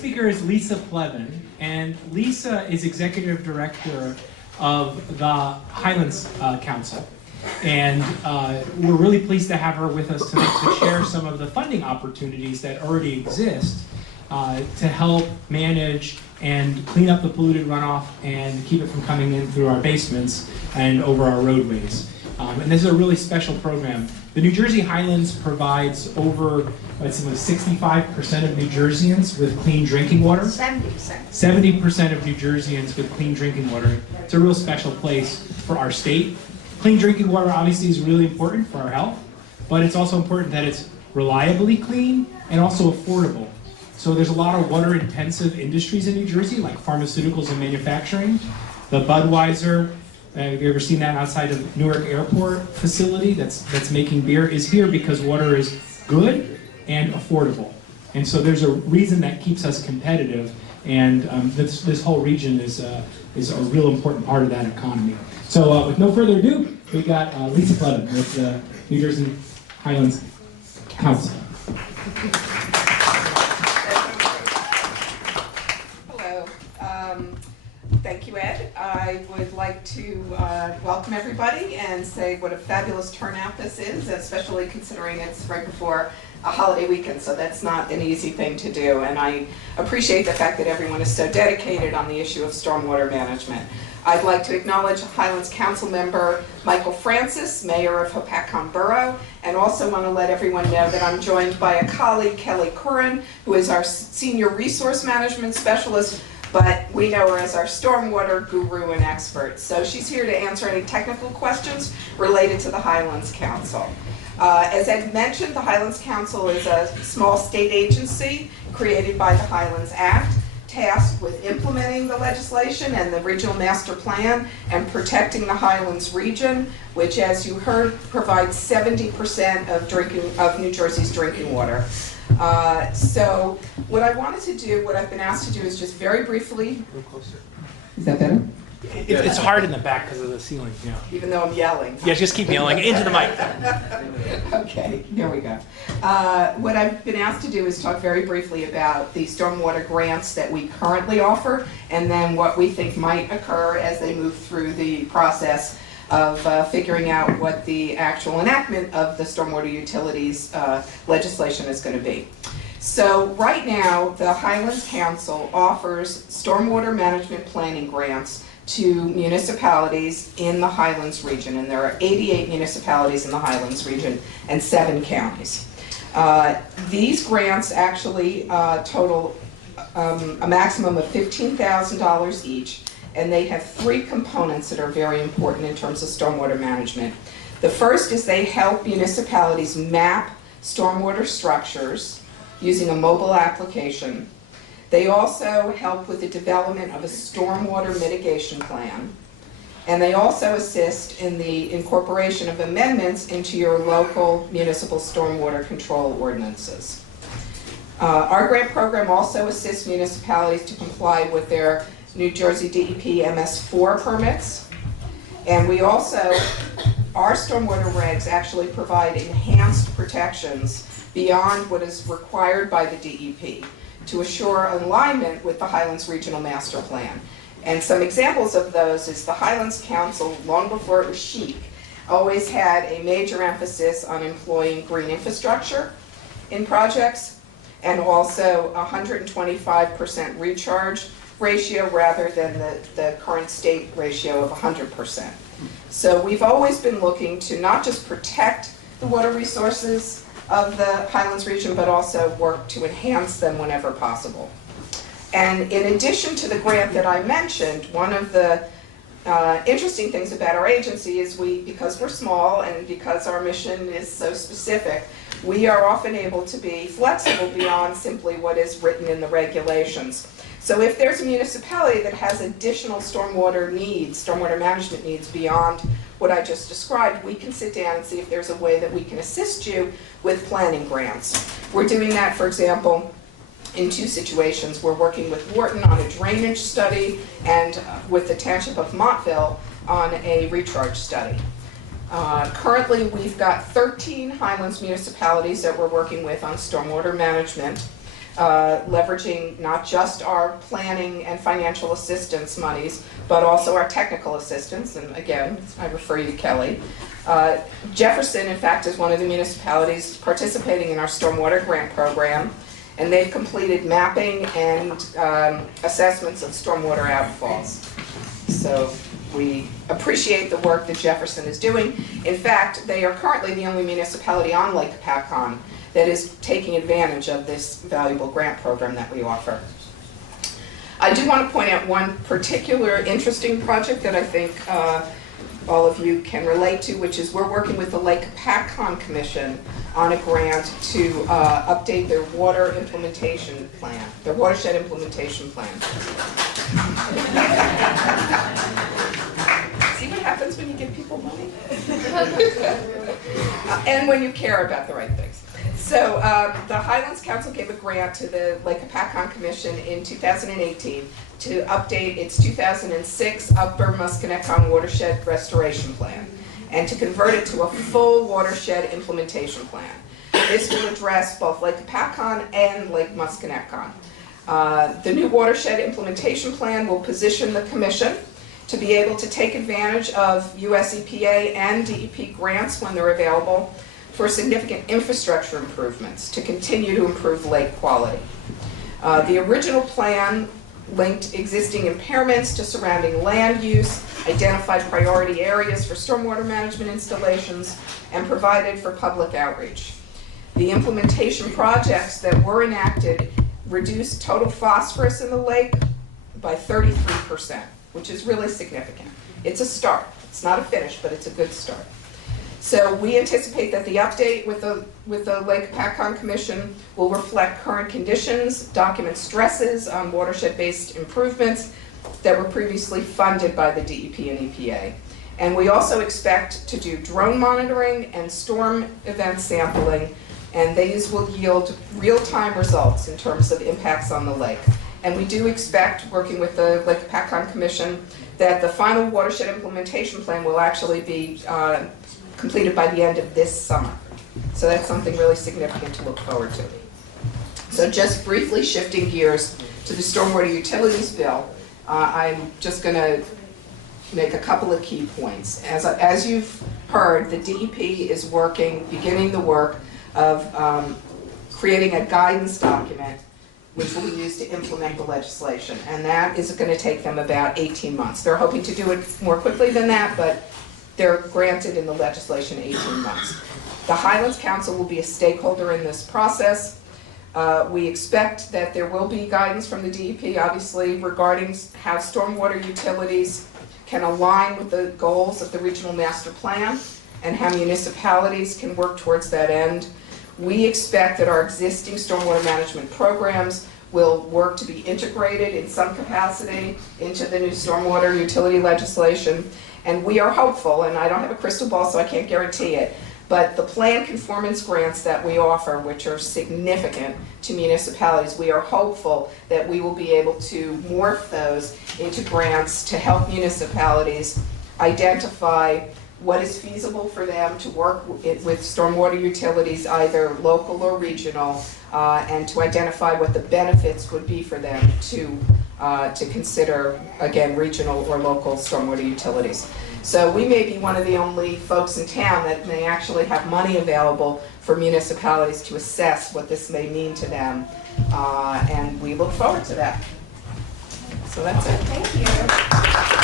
Speaker is Lisa Plevin, and Lisa is Executive Director of the Highlands Council. And we're really pleased to have her with us tonight to share some of the funding opportunities that already exist to help manage and clean up the polluted runoff and keep it from coming in through our basements and over our roadways. And this is a really special program. The New Jersey Highlands provides over, let's say, 65% of New Jerseyans with clean drinking water. 70%. 70% of New Jerseyans with clean drinking water. It's a real special place for our state. Clean drinking water obviously is really important for our health, but it's also important that it's reliably clean and also affordable. So there's a lot of water-intensive industries in New Jersey, like pharmaceuticals and manufacturing. The Budweiser, have you ever seen that outside of Newark Airport facility that's making beer, is here because water is good and affordable. And so there's a reason that keeps us competitive, and this whole region is a real important part of that economy. So with no further ado, we got Lisa Plevin with the New Jersey Highlands Council. Hello. Thank you, Ed. I would like to welcome everybody and say what a fabulous turnout this is, especially considering it's right before a holiday weekend, so that's not an easy thing to do. And I appreciate the fact that everyone is so dedicated on the issue of stormwater management. I'd like to acknowledge Highlands Council member Michael Francis, Mayor of Hopatcong Borough, and also want to let everyone know that I'm joined by a colleague, Kelly Curran, who is our Senior Resource Management Specialist, but we know her as our stormwater guru and expert. So she's here to answer any technical questions related to the Highlands Council. As Ed mentioned, the Highlands Council is a small state agency created by the Highlands Act, tasked with implementing the legislation and the regional master plan and protecting the Highlands region, which, as you heard, provides 70% of New Jersey's drinking water. So what I wanted to do, what I've been asked to do, is just very briefly. Real closer. Is that better? It's hard in the back because of the ceiling. Yeah. Even though I'm yelling. Yeah, just keep yelling into the mic. Okay, there we go. What I've been asked to do is talk very briefly about the stormwater grants that we currently offer, and then what we think might occur as they move through the process of figuring out what the actual enactment of the stormwater utilities legislation is going to be. So right now, the Highlands Council offers stormwater management planning grants to municipalities in the Highlands region, and there are 88 municipalities in the Highlands region and 7 counties. These grants actually total a maximum of $15,000 each, and they have 3 components that are very important in terms of stormwater management. The first is they help municipalities map stormwater structures using a mobile application. They also help with the development of a stormwater mitigation plan. And they also assist in the incorporation of amendments into your local municipal stormwater control ordinances. Our grant program also assists municipalities to comply with their New Jersey DEP MS4 permits. And we also, our stormwater regs actually provide enhanced protections beyond what is required by the DEP to assure alignment with the Highlands Regional Master Plan. And some examples of those is the Highlands Council, long before it was chic, always had a major emphasis on employing green infrastructure in projects, and also 125% recharge ratio rather than the current state ratio of 100%. So we've always been looking to not just protect the water resources of the Highlands region, but also work to enhance them whenever possible. And in addition to the grant that I mentioned, one of the interesting things about our agency is because we're small and because our mission is so specific, we are often able to be flexible beyond simply what is written in the regulations. So if there's a municipality that has additional stormwater needs, stormwater management needs beyond what I just described, we can sit down and see if there's a way that we can assist you with planning grants. We're doing that, for example, in 2 situations. We're working with Wharton on a drainage study and with the Township of Montville on a recharge study. Currently, we've got 13 Highlands municipalities that we're working with on stormwater management. leveraging not just our planning and financial assistance monies, but also our technical assistance. And again, I refer you to Kelly. Jefferson, in fact, is one of the municipalities participating in our stormwater grant program, and they've completed mapping and assessments of stormwater outfalls. So we appreciate the work that Jefferson is doing. In fact, they are currently the only municipality on Lake Hopatcong that is taking advantage of this valuable grant program that we offer. I do want to point out one particular interesting project that I think all of you can relate to, which is we're working with the Lake Hopatcong Commission on a grant to update their water implementation plan, their watershed implementation plan. See what happens when you give people money? And when you care about the right things. So the Highlands Council gave a grant to the Lake Hopatcong Commission in 2018 to update its 2006 Upper Musconetcong Watershed Restoration Plan and to convert it to a full watershed implementation plan. This will address both Lake Hopatcong and Lake Musconetcong. The new watershed implementation plan will position the Commission to be able to take advantage of US EPA and DEP grants when they're available for significant infrastructure improvements to continue to improve lake quality. The original plan linked existing impairments to surrounding land use, identified priority areas for stormwater management installations, and provided for public outreach. The implementation projects that were enacted reduced total phosphorus in the lake by 33%, which is really significant. It's a start. It's not a finish, but it's a good start. So we anticipate that the update with the Lake Hopatcong Commission will reflect current conditions, document stresses on watershed-based improvements that were previously funded by the DEP and EPA. And we also expect to do drone monitoring and storm event sampling, and these will yield real-time results in terms of impacts on the lake. And we do expect, working with the Lake Hopatcong Commission, that the final watershed implementation plan will actually be completed by the end of this summer. So that's something really significant to look forward to. So just briefly shifting gears to the stormwater utilities bill, I'm just going to make a couple of key points. As you've heard, the DEP is beginning the work of creating a guidance document which will be used to implement the legislation, and that is going to take them about 18 months. They're hoping to do it more quickly than that, but they're granted in the legislation 18 months. The Highlands Council will be a stakeholder in this process. We expect that there will be guidance from the DEP, obviously, regarding how stormwater utilities can align with the goals of the regional master plan and how municipalities can work towards that end. We expect that our existing stormwater management programs will work to be integrated in some capacity into the new stormwater utility legislation. And we are hopeful, and I don't have a crystal ball so I can't guarantee it, but the plan conformance grants that we offer, which are significant to municipalities, we are hopeful that we will be able to morph those into grants to help municipalities identify what is feasible for them to work with stormwater utilities, either local or regional, and to identify what the benefits would be for them to consider, again, regional or local stormwater utilities. So we may be one of the only folks in town that may actually have money available for municipalities to assess what this may mean to them, and we look forward to that. So that's it. Thank you.